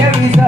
every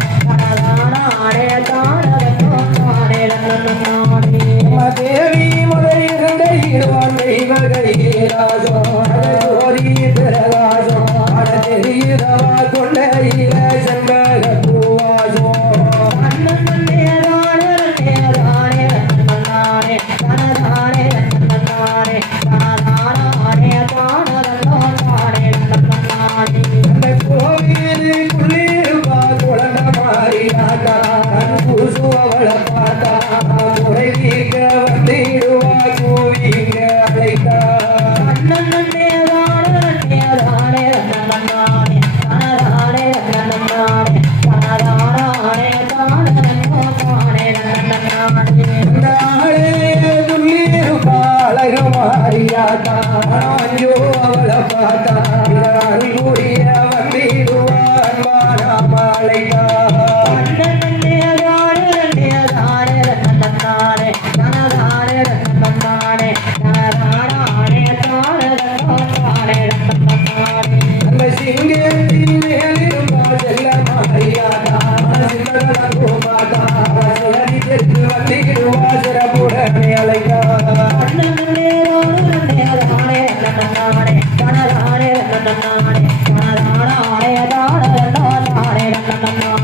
Gracias. ಗಾತಾ ಅಯ್ಯೋ ಅವಳ ಪಾತ ಯಾರಿ ಗುಡಿಯ ಬಂದಿರುವ ಅನ್ಮಾನ ಮಾಳಿಗ சிங்கே Thank you.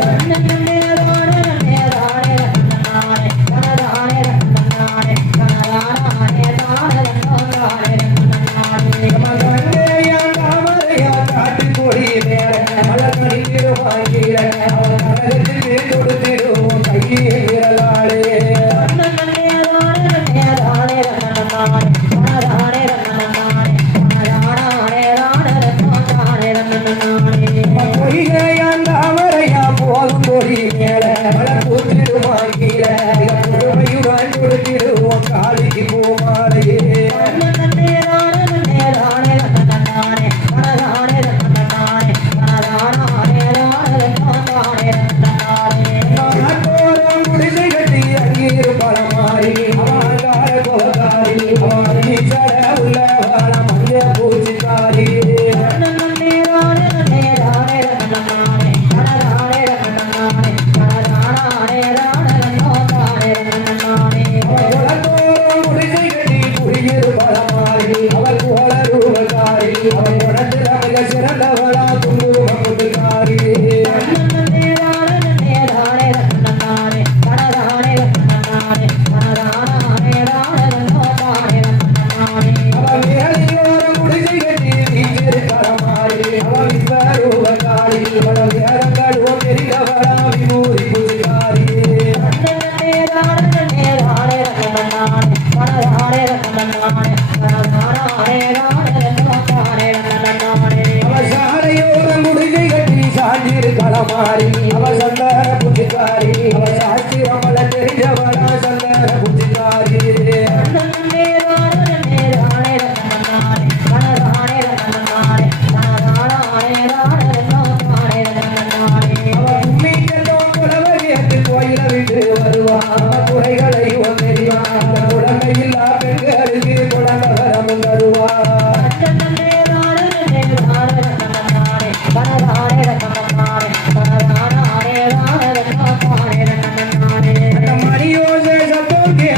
yeah. மாறி அவள் சந்தான புத்திகாரி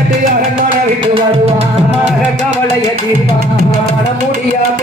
கட்டி அரண்மனை விட்டு வருவான் கவலைய தீர்ப்பான் முடியாது